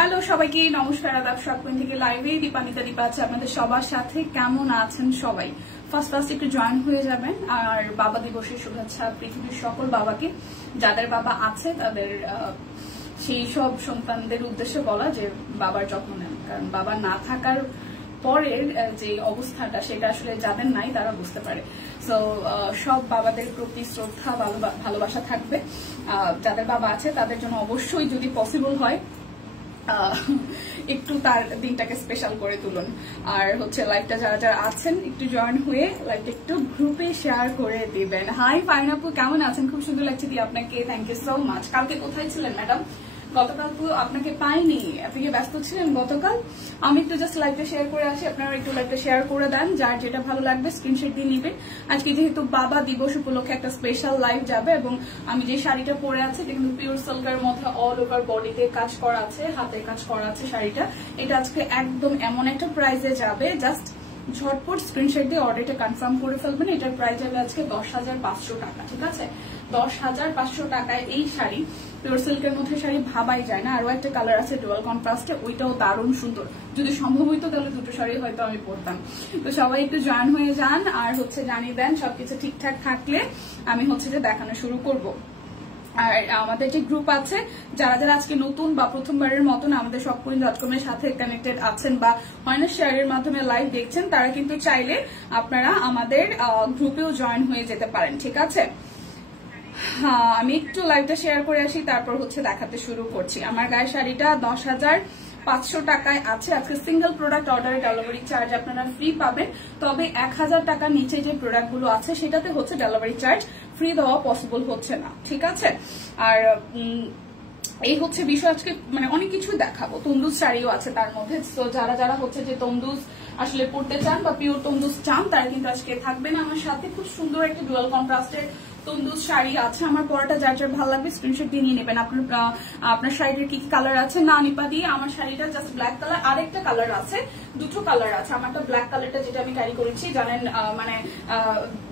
Hello সবাইকে নমস্কার, আদাব। শপপয়েন্ট থেকে লাইভে দীপানিতা দীপা আছে আপনাদের সবার সাথে। কেমন আছেন সবাই? ফার্স্ট একটু জয়েন হয়ে যাবেন। আর বাবা দিবসের শুভেচ্ছা পৃথিবীর সকল বাবাকে। যাদের বাবা আছে তাদের সেই সব সন্তানদের উদ্দেশ্যে বলা যে বাবার যত্ন নেন, কারণ বাবা না থাকার পরের যে অবস্থাটা সেটা আসলে যাদের নাই তারা বুঝতে পারে। সো সব বাবাদের প্রতি শ্রদ্ধা ভালোবাসা থাকবে। যাদের বাবা আছে তাদের জন্য অবশ্যই যদি পসিবল হয় একটু তার দিনটাকে স্পেশাল করে তুলুন। আর হচ্ছে লাইভটা যারা যারা আছেন একটু জয়েন হয়ে লাইভটা একটু গ্রুপে শেয়ার করে দিবেন। হাই ফাইন আপু, কেমন আছেন? খুব সুন্দর লাগছে দিয়ে আপনাকে, থ্যাংক ইউ সো মাচ। কালকে কোথায় ছিলেন ম্যাডাম? গতকাল তো আপনাকে পাইনি, আপনি কি ব্যস্ত ছিলেন গতকাল? আমি একটু জাস্ট লাইভটা শেয়ার করে আসি, আপনারা একটু লাইভটা শেয়ার করে দেন। যার যেটা ভালো লাগবে স্ক্রিনশট দিয়ে নিবেন। আজকে যেহেতু বাবা দিবস উপলক্ষে একটা স্পেশাল লাইভ যাবে, এবং আমি যে শাড়িটা পরে আছি এটা কিন্তু পিওর সিল্কের মধ্যে অল ওভার বডিতে কাজ করা আছে, হাতের কাজ করা আছে শাড়িটা। এটা আজকে একদম এমন একটা প্রাইসে যাবে, জাস্ট ঝটপট স্ক্রিনশট দিয়ে অর্ডারটা কনফার্ম করে ফেলবেন। এটার প্রাইস যাবে আজকে 10,500 টাকা। ঠিক আছে, 10,500 টাকায় এই শাড়ি। পিওর সিল্কের মধ্যে শাড়ি ভাবাই যায় না। আরো একটা কালার আছে ডুয়াল কন্ট্রাস্টে, ওইটাও দারুণ সুন্দর। যদি সম্ভব হইতো তাহলে দুটো শাড়ি হয়তো আমি পরতাম। তো সবাই একটু জয়েন হয়ে যান, আর হচ্ছে জানিয়ে দেন সবকিছু ঠিকঠাক থাকলে আমি হচ্ছে যে দেখানো শুরু করব। আর আমাদের যে গ্রুপ আছে, যারা যারা আজকে নতুন বা প্রথমবারের মতন আমাদের shopcoin.com এর সাথে কানেক্টেড আছেন বা হয় না শেয়ারের মাধ্যমে লাইভ দেখছেন, তারা কিন্তু চাইলে আপনারা আমাদের গ্রুপেও জয়েন হয়ে যেতে পারেন। ঠিক আছে, হ্যাঁ আমি একটু লাইভটা শেয়ার করে আসি, তারপর হচ্ছে দেখাতে শুরু করছি। আমার গায়ের শাড়িটা 10,500 টাকায় আছে। আজকে সিঙ্গেল প্রোডাক্ট অর্ডারে ডেলিভারি চার্জ আপনারা ফ্রি পাবেন। তবে 1,000 টাকার নিচে যে প্রোডাক্ট গুলো আছে সেটাতে হচ্ছে ডেলিভারি চার্জ ফ্রি দেওয়া পসিবল হচ্ছে না। ঠিক আছে, আর এই হচ্ছে বিষয়। আজকে মানে অনেক কিছু দেখাবো। তন্দুজ শাড়িও আছে তার মধ্যে। তো যারা যারা হচ্ছে যে তন্দুজ আসলে পড়তে চান বা পিওর তন্দুজ চান, তারা কিন্তু আজকে থাকবেন আমার সাথে। খুব সুন্দর একটা ডুয়াল কন্ট্রাস্টের তন্দুজ শাড়ি আছে। আমার পরাটা যার যার ভালো লাগবে স্ক্রিনশট দিয়ে নিয়ে নেবেন। আপনার শাড়ির কি কি কালার আছে না নিপা দিয়ে? আমার শাড়িটা জাস্ট ব্ল্যাক কালার, আরেকটা কালার আছে, দুটো কালার আছে। আমারটা ব্ল্যাক কালারটা যেটা আমি ক্যারি করেছি, জানেন মানে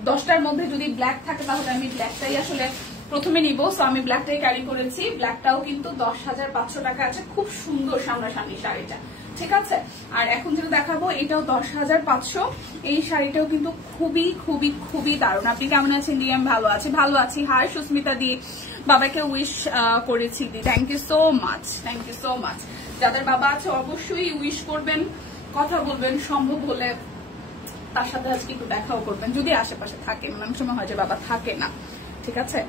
10টার মধ্যে যদি ব্ল্যাক থাকে তাহলে আমি ব্ল্যাকটাই আসলে প্রথমে নিব। সো আমি ব্ল্যাকটাই ক্যারি করেছি। ব্ল্যাকটাও কিন্তু 10,500 টাকা আছে। খুব সুন্দর সামনাসামনি শাড়িটা। ঠিক আছে, আর এখন যেটা দেখাবো এটাও 10,500। এই শাড়িটাও কিন্তু খুবই খুবই খুবই দারুণ। আপনি কেমন আছেন? দিয়ে আমি ভালো আছি, ভালো আছি। হাই সুস্মিতা দিয়ে বাবাকে উইশ করেছি দি, thank you so much, thank you so much. যাদের বাবা আছে অবশ্যই উইশ করবেন, কথা বলবেন, সম্ভব হলে তার সাথে আজকে একটু দেখাও করবেন যদি আশেপাশে থাকে। অনেক সময় হয় যে বাবা থাকে না। ঠিক আছে,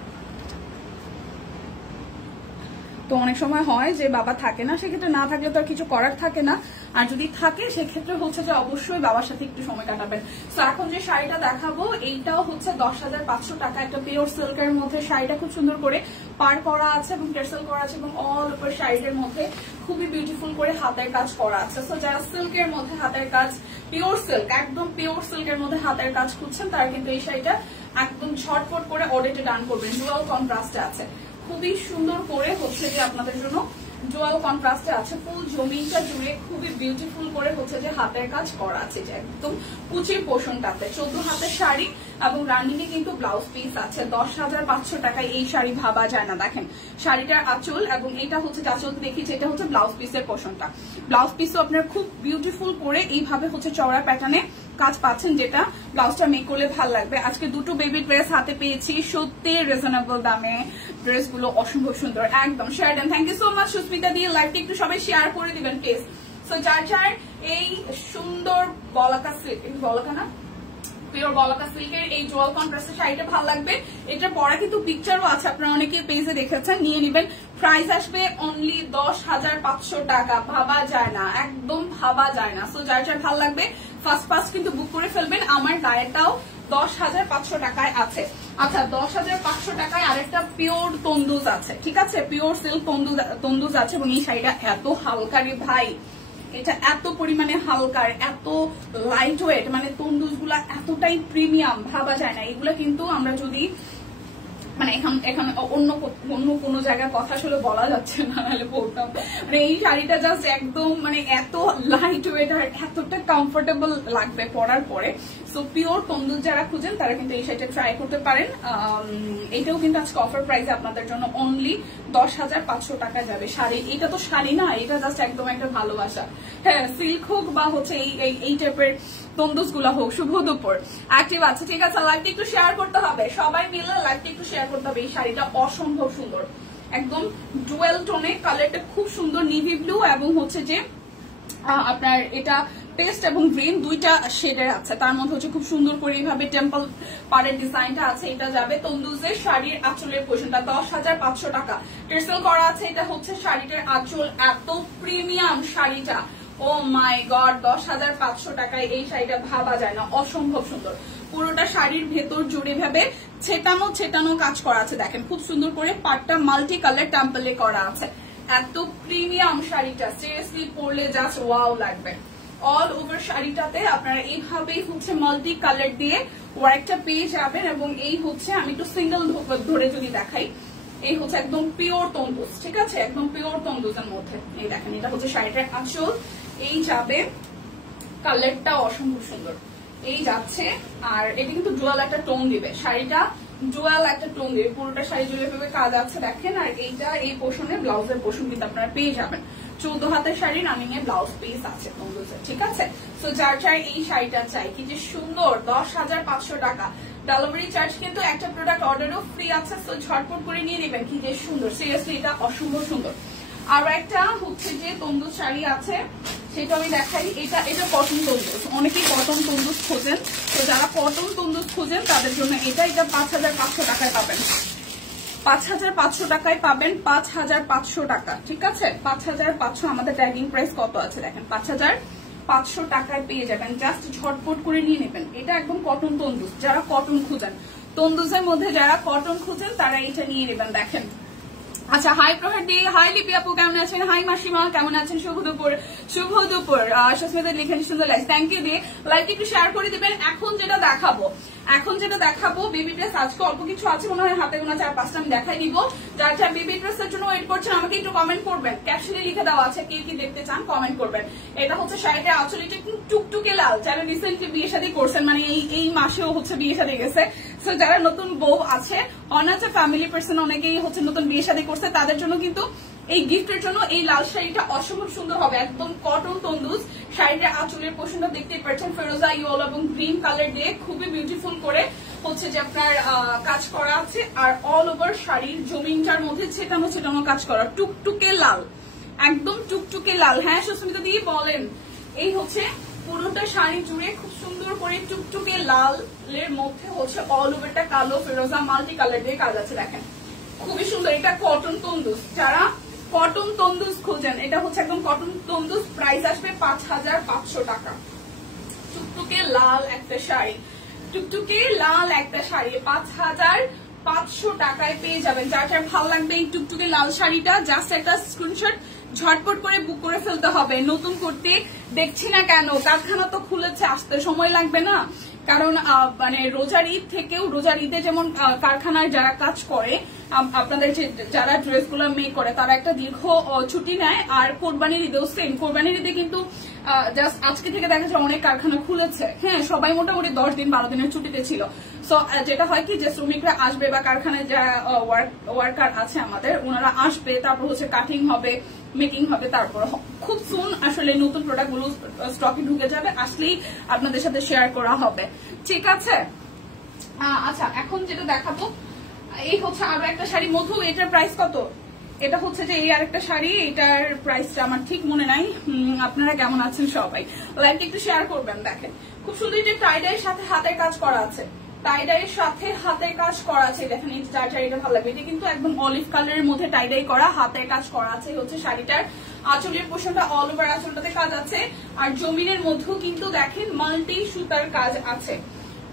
তো অনেক সময় হয় যে বাবা থাকে না, সেক্ষেত্রে না থাকলে তো আর কিছু করার থাকে না। আর যদি থাকে সেক্ষেত্রে হচ্ছে যে অবশ্যই বাবার সাথে একটু সময় কাটাবেন। তো এখন যে শাড়িটা দেখাবো এইটাও হচ্ছে 10,500 টাকা। একটা পিওর সিল্কের মধ্যে শাড়িটা খুব সুন্দর করে পার করা আছে এবং টেসেল করা আছে, এবং অল ওভার শাড়িটার মধ্যে খুবই বিউটিফুল করে হাতের কাজ করা আছে। তো যারা সিল্কের মধ্যে হাতের কাজ, পিওর সিল্ক, একদম পিওর সিল্কের মধ্যে হাতের কাজ খুঁজছেন, তারা কিন্তু এই শাড়িটা একদম ঝটপট করে অর্ডারটা ডান করবেন। ডুয়াল কন্ট্রাস্টে আছে, খুবই সুন্দর করে হচ্ছে যে আপনাদের জন্য ডুয়াল কন্ট্রাস্টে আছে। ফুল জমিনটা জুড়ে খুবই বিউটিফুল করে হচ্ছে যে হাতের কাজ করা আছে, যে একদম কুচির পোর্শনটাতে 14 হাতের শাড়ি এবং রানিং এ কিন্তু ব্লাউজ পিস আছে। 10,500 টাকায় এই শাড়ি ভাবা যায় না। দেখেন শাড়িটার আঁচল, এবং এটা হচ্ছে আঁচল দেখিয়েছে, এটা হচ্ছে ব্লাউজ পিসের পোর্শনটা। ব্লাউজ পিসও আপনার খুব বিউটিফুল করে এইভাবে হচ্ছে চওড়া প্যাটার্নে কাজ পাচ্ছেন, যেটা ব্লাউজটা মেক করলে ভালো লাগবে। আজকে দুটো বেবি ড্রেস হাতে পেয়েছি, সত্যি রিজনেবল দামে ড্রেসগুলো অসম্ভব সুন্দর, একদম শেয়ার দেন। Thank you so much Sushmita দিয়ে। লাইভটা একটু সবাই শেয়ার করে দিবেন প্লিজ। সো যার যার এই সুন্দর বলাকা সিল্ক, বলাকা না পিওর বলাকা সিল্কের এই জুয়াল কন্ট্রাস্টের শাড়িটা ভালো লাগবে। এটা পরা কিন্তু পিকচারও আছে, আপনারা অনেকে পেজে দেখেছেন, নিয়ে নেবেন। প্রাইস আসবে অনলি 10,500 টাকা। ভাবা যায় না, একদম ভাবা যায় না। সো যার যার ভালো লাগবে ফার্স্ট কিন্তু বুক করে ফেলবেন। আমার গায়েটাও 10,500 টাকায় আছে। আচ্ছা, 10,500 টাকায় আরেকটা পিওর তন্দুজ আছে। ঠিক আছে, পিওর সিল্ক তন্দুজ আছে, এবং এই শাড়িটা এত হালকা রে ভাই, এটা এত পরিমাণে হালকা, এত লাইট ওয়েট, মানে তন্দুজ গুলা এতটাই প্রিমিয়াম, ভাবা যায় না। এগুলা কিন্তু আমরা যদি মানে এখানে অন্য কোনো জায়গায় কথা আসলে বলা যাচ্ছে না, নাহলে বলতাম। মানে এই শাড়িটা জাস্ট একদম মানে এত লাইট ওয়েট আর এতটা কমফোর্টেবল লাগবে পরার পরে। সো পিওর তন্দুজ যারা খুঁজেন তারা কিন্তু এই শাড়িটা ট্রাই করতে পারেন। এটাও কিন্তু আজকে অফার প্রাইসে আপনাদের জন্য অনলি 10,500 টাকা যাবে শাড়ি। এটা তো শাড়ি না, এটা জাস্ট একদম একটা ভালোবাসা। হ্যাঁ, সিল্ক হোক বা হচ্ছে এই টাইপের তন্দুজ গুলা হোক। শুভ দুপুর অ্যাক্টিভ আছে, ঠিক আছে। লাইভটা একটু শেয়ার করতে হবে, সবাই মিলে লাইভটা একটু শেয়ার করতে হবে। এই শাড়িটা অসম্ভব সুন্দর, একদম ডুয়েল টোনে, কালারটা খুব সুন্দর, নিভি ব্লু এবং হচ্ছে যে আপনার এটা পেস্ট এবং গ্রিন দুইটা শেডের আছে। তার মধ্যে হচ্ছে খুব সুন্দর করে এইভাবে টেম্পল পাড়ের ডিজাইনটা আছে। এটা যাবে তন্দুজের শাড়ির আঁচলের পোর্শনটা 10,500 টাকা টেসেল করা আছে। এটা হচ্ছে শাড়িটার আঁচল, এত প্রিমিয়াম শাড়িটা, ও মাই গড, 10,500 টাকায় এই শাড়িটা ভাবা যায় না, অসম্ভব সুন্দর। পুরোটা শাড়ির ভেতর জুড়ে ভাবে ছেটানো কাজ করা আছে। দেখেন খুব সুন্দর করে পাটটা মাল্টি কালার টেম্পলে করা আছে। এত প্রিমিয়াম শাড়িটা, সিরিয়াসলি পরলে জাস্ট ওয়াও লাগবে। অল ওভার শাড়িটাতে আপনারা এইভাবেই হচ্ছে মাল্টি কালার দিয়ে ওয়ার্কটা পেয়ে যাবেন। এবং এই হচ্ছে আমি একটু সিঙ্গেল ধরে যদি দেখাই, এই হচ্ছে একদম পিওর তন্দুজ, ঠিক আছে, একদম পিওর তন্দুজের মধ্যে। এই দেখেন এটা হচ্ছে শাড়িটার আঁচল, এই যাবে, কালারটা অসম্ভব সুন্দর, এই যাচ্ছে। আর এটা কিন্তু ডুয়াল একটা টোন দিবে, শাড়িটা ডুয়াল একটা টোন দিবে, পুরোটা শাড়ি জুড়ে ভেবে কাজ আছে দেখেন। আর এইটা এই পোর্শনে ব্লাউজের পোর্শন কিন্তু আপনারা পেয়ে যাবেন। 14 হাতের শাড়ি, রানিং এ ব্লাউজ পিস আছে তন্দুজের, ঠিক আছে। সো যার এই শাড়িটা চাই, কি যে সুন্দর, 10,500 টাকা। ডেলিভারি চার্জ কিন্তু একটা প্রোডাক্ট অর্ডারও ফ্রি আছে। সো ঝটপট করে নিয়ে নেবেন, কি যে সুন্দর, সিরিয়াসলি এটা অসম্ভব সুন্দর। আর একটা হচ্ছে যে তন্দুজ শাড়ি আছে, সেটা আমি দেখাই। এটা কটন তন্দুজ, অনেকেই কটন তন্দুজ খোঁজেন। তো যারা কটন তন্দুজ খোঁজেন তাদের জন্য এটা 5,500 টাকায় পাবেন। 5,500 টাকায় পাবেন, 5,500 টাকা, ঠিক আছে। 5,500 আমাদের ট্যাগিং প্রাইস কত আছে দেখেন, 5,500 টাকায় পেয়ে যাবেন। জাস্ট ঝটপট করে নিয়ে নেবেন। এটা একদম কটন তন্দুজ, যারা কটন খুঁজেন, তন্দুজের মধ্যে যারা কটন খুঁজেন তারা এটা নিয়ে নেবেন। দেখেন, আচ্ছা, হাই প্রহারদি, হাই লিপি আপু কেমন আছেন, হাই মাসিমা কেমন আছেন, শুভ দুপুর। সুস্মিতা লিখেন সুন্দর লাইভ, থ্যাংক ইউ দিয়ে লাইভটি একটু শেয়ার করে দিবেন। এখন যেটা দেখাবো বেবি ড্রেস, আজকে অল্প কিছু আছে মনে হয়, হাতে গোনা 4-5টা আমি দেখাই দিব। যারা বেবি ড্রেসের জন্য ওয়েট করছেন আমাকে একটু কমেন্ট করবেন, ক্যাপশনে লিখে দেওয়া আছে কে কি দেখতে চান, কমেন্ট করবেন। এটা হচ্ছে শাড়িটা আঁচল, এটা একটু টুকটুকে লাল, যারা রিসেন্টলি বিয়ে শাদী করছেন, মানে এই মাসেও হচ্ছে বিয়ে শাদী গেছে। সো যারা নতুন বউ আছে, অনাথ ফ্যামিলি পার্সন অনেকেই হচ্ছে নতুন বিয়ে শাদী করছে, তাদের জন্য কিন্তু এই গিফটের জন্য এই লাল শাড়িটা অসম্ভব সুন্দর হবে। একদম কটন তন্দুজ, শাড়িটার আঁচলের পোর্শনটা দেখতেই পাচ্ছেন ফেরোজা ইয়েলো এবং গ্রিন কালার দিয়ে খুবই বিউটিফুল করে হচ্ছে যে আপনার কাজ করা আছে। আর অল ওভার শাড়ির জমিনটার মধ্যে ছেটানো কাজ করা, টুকটুকে লাল, একদম টুকটুকে লাল। হ্যাঁ সুস্মিতা দিয়ে বলেন, এই হচ্ছে পুরোটা শাড়ি জুড়ে খুব সুন্দর করে টুকটুকে লালের মধ্যে হচ্ছে অল ওভারটা কালো ফেরোজা মাল্টি কালার দিয়ে কাজ আছে। দেখেন খুবই সুন্দর। এটা কটন তন্দুজ, যারা কটন তন্দুজ খোঁজেন, এটা হচ্ছে একদম কটন তন্দুজ, প্রাইস আসবে 5,500 টাকা। টুকটুকে লাল একটা শাড়ি, 5,500 টাকায় পেয়ে যাবেন। যার ভালো লাগবে এই টুকটুকে লাল শাড়িটা, জাস্ট একটা স্ক্রিনশট ঝটপট করে বুক করে ফেলতে হবে। নতুন করতে দেখছি না কেন, কারখানা তো খুলেছে, আসতে সময় লাগবে না। কারণ মানে রোজার ঈদে যেমন কারখানার যারা কাজ করে, আপনাদের যারা ড্রেসগুলো মেক করে, তারা একটা দীর্ঘ ছুটি নেয়। আর কোরবানির ঈদেও সেম, কোরবানির ঈদে কিন্তু জাস্ট আজকে থেকে দেখা যায় অনেক কারখানা খুলেছে। হ্যাঁ, সবাই মোটামুটি 10 দিন 12 দিনের ছুটিতে ছিল। সো যেটা হয় কি, যে শ্রমিকরা আসবে বা কারখানায় যারা ওয়ার্কার আছে আমাদের, ওনারা আসবে, তারপর হচ্ছে কাটিং হবে, মেকিং হবে, তারপর খুব সুন আসলে নতুন প্রোডাক্ট গুলো স্টকে ঢুকে যাবে, আসলেই আপনাদের সাথে শেয়ার করা হবে, ঠিক আছে। আচ্ছা, এখন যেটা দেখাবো, এই হচ্ছে আরো একটা শাড়ি। মধু, এটার প্রাইস কত? এটা হচ্ছে যে এই আরেকটা শাড়ি, এটার প্রাইসটা আমার ঠিক মনে নাই। আপনারা কেমন আছেন সবাই, লাইভটা একটু শেয়ার করবেন। দেখেন খুব সুন্দর, এটা টাইডাইয়ের সাথে হাতের কাজ করা আছে, টাইডাইয়ের সাথে হাতের কাজ করা আছে। দেখেন এই শাড়িটা ভালো লাগবে, এটা কিন্তু একদম অলিভ কালারের মধ্যে টাইডাই করা, হাতের কাজ করা আছে। হচ্ছে শাড়িটার আঁচলের পোর্শনটা অল ওভার আঁচলটাতে কাজ আছে। আর জমিনের মধ্যেও কিন্তু দেখেন মাল্টি সুতার কাজ আছে,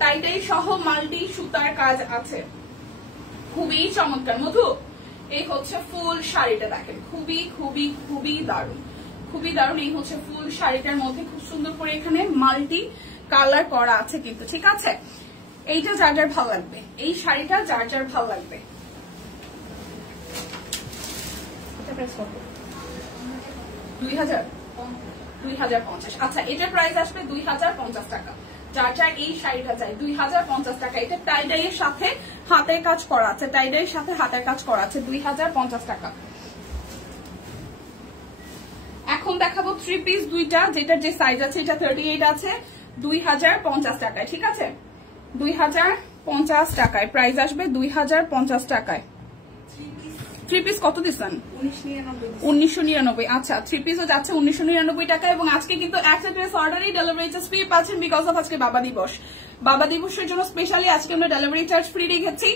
টাইডাই সহ মাল্টি সুতার কাজ আছে, খুবই চমৎকার। মধু, এই হচ্ছে ফুল শাড়িটা, দেখেন খুবই খুবই খুবই দারুণ, খুবই দারুণ। এই হচ্ছে ফুল শাড়িটার মধ্যে খুব সুন্দর করে এখানে মাল্টি কালার করা আছে কিন্তু, ঠিক আছে। এইটা যার যার ভালো লাগবে, এই শাড়িটা যার যার ভালো লাগবে, এটা প্রাইস কত? 2050। আচ্ছা, এটার প্রাইস আসবে 2050 টাকা। যার যার এই শাড়িটা চাই 2050 টাকা। এটা টাইডাইয়ের সাথে হাতের কাজ করা আছে, টাইডাইয়ের সাথে হাতের কাজ করা আছে, 2050 টাকা। এখন দেখাবো 3 পিস দুইটা, যেটার যে সাইজ আছে এটা 38 আছে, 2050 টাকায়। ঠিক আছে, 2050 টাকায় প্রাইস আসবে, 2050 টাকায়। 3 পিস কত দিচ্ছেন? 1999। আচ্ছা, 3 পিসও যাচ্ছে 1999 টাকা। এবং আজকে কিন্তু একটা ড্রেস অর্ডারই ডেলিভারি চার্জ ফ্রি পাচ্ছেন, বিকজ অফ আজকে বাবা দিবস। বাবা দিবসের জন্য স্পেশালি আজকে আমরা ডেলিভারি চার্জ ফ্রি রেখেছি।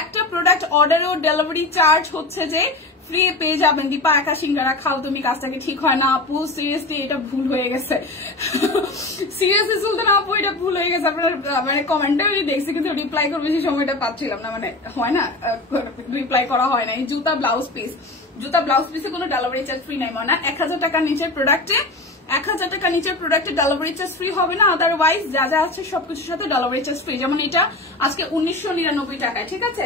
একটা প্রোডাক্ট অর্ডারেও ডেলিভারি চার্জ হচ্ছে যে ফ্রি পেয়ে যাবেন। দীপা একা সিঙ্গারা খাও তুমি, কাজটাকে ঠিক হয় না আপু, সিরিয়াসলি এটা ভুল হয়ে গেছে। সিরিয়াসলি সুলতান আপু, এটা ভুল হয়ে গেছে। আপনার মানে কমেন্টে আমি দেখছি, কিন্তু রিপ্লাই করবে সেই সময়টা পাচ্ছিলাম না, মানে হয় না, রিপ্লাই করা হয় না। এই জুতা ব্লাউজ পিসে কোনো ডেলিভারি চার্জ ফ্রি নাই, মানে 1000 টাকার নিচের প্রোডাক্টে 1000 টাকা নিচের প্রোডাক্টে ডেলিভারি চার্জ ফ্রি হবে না। আদারওয়াইজ যা যা আছে সবকিছুর সাথে ডেলিভারি চার্জ ফ্রি। যেমন এটা আজকে 1999 টাকায়। ঠিক আছে,